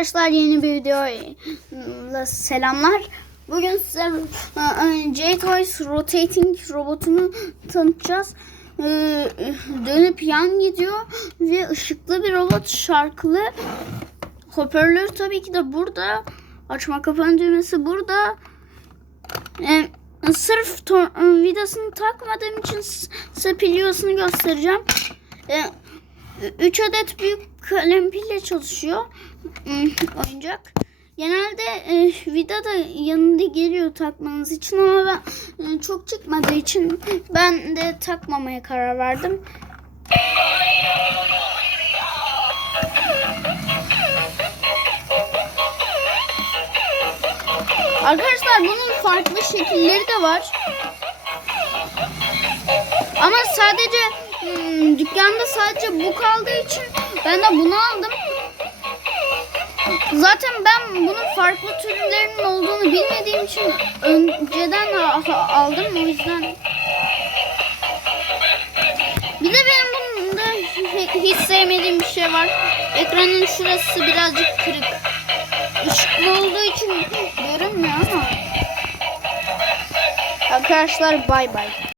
Arkadaşlar yeni bir videoyla selamlar. Bugün size e, J-Toys Rotating robotunu tanıtacağız. E, Dönüp yan gidiyor ve ışıklı bir robot şarkılı. Hoparlör tabii ki de burada. Açma kapama düğmesi burada. E, sırf to- vidasını takmadığım için size göstereceğim. E, 3 adet büyük kalem pille çalışıyor hmm, oyuncak. Genelde e, vida da yanında geliyor takmanız için ama ben e, çok çıkmadığı için ben de takmamaya karar verdim. Arkadaşlar bunun farklı şekilleri de var. Ama sadece dükkanda sadece bu kaldığı için ben de bunu aldım. Zaten ben bunun farklı türlerinin olduğunu bilmediğim için önceden aldım o yüzden. Bir de benim bunda hi- hiç sevmediğim bir şey var. Ekranın şurası birazcık kırık. Işıklı olduğu için görünmüyor ama. Arkadaşlar bay bay.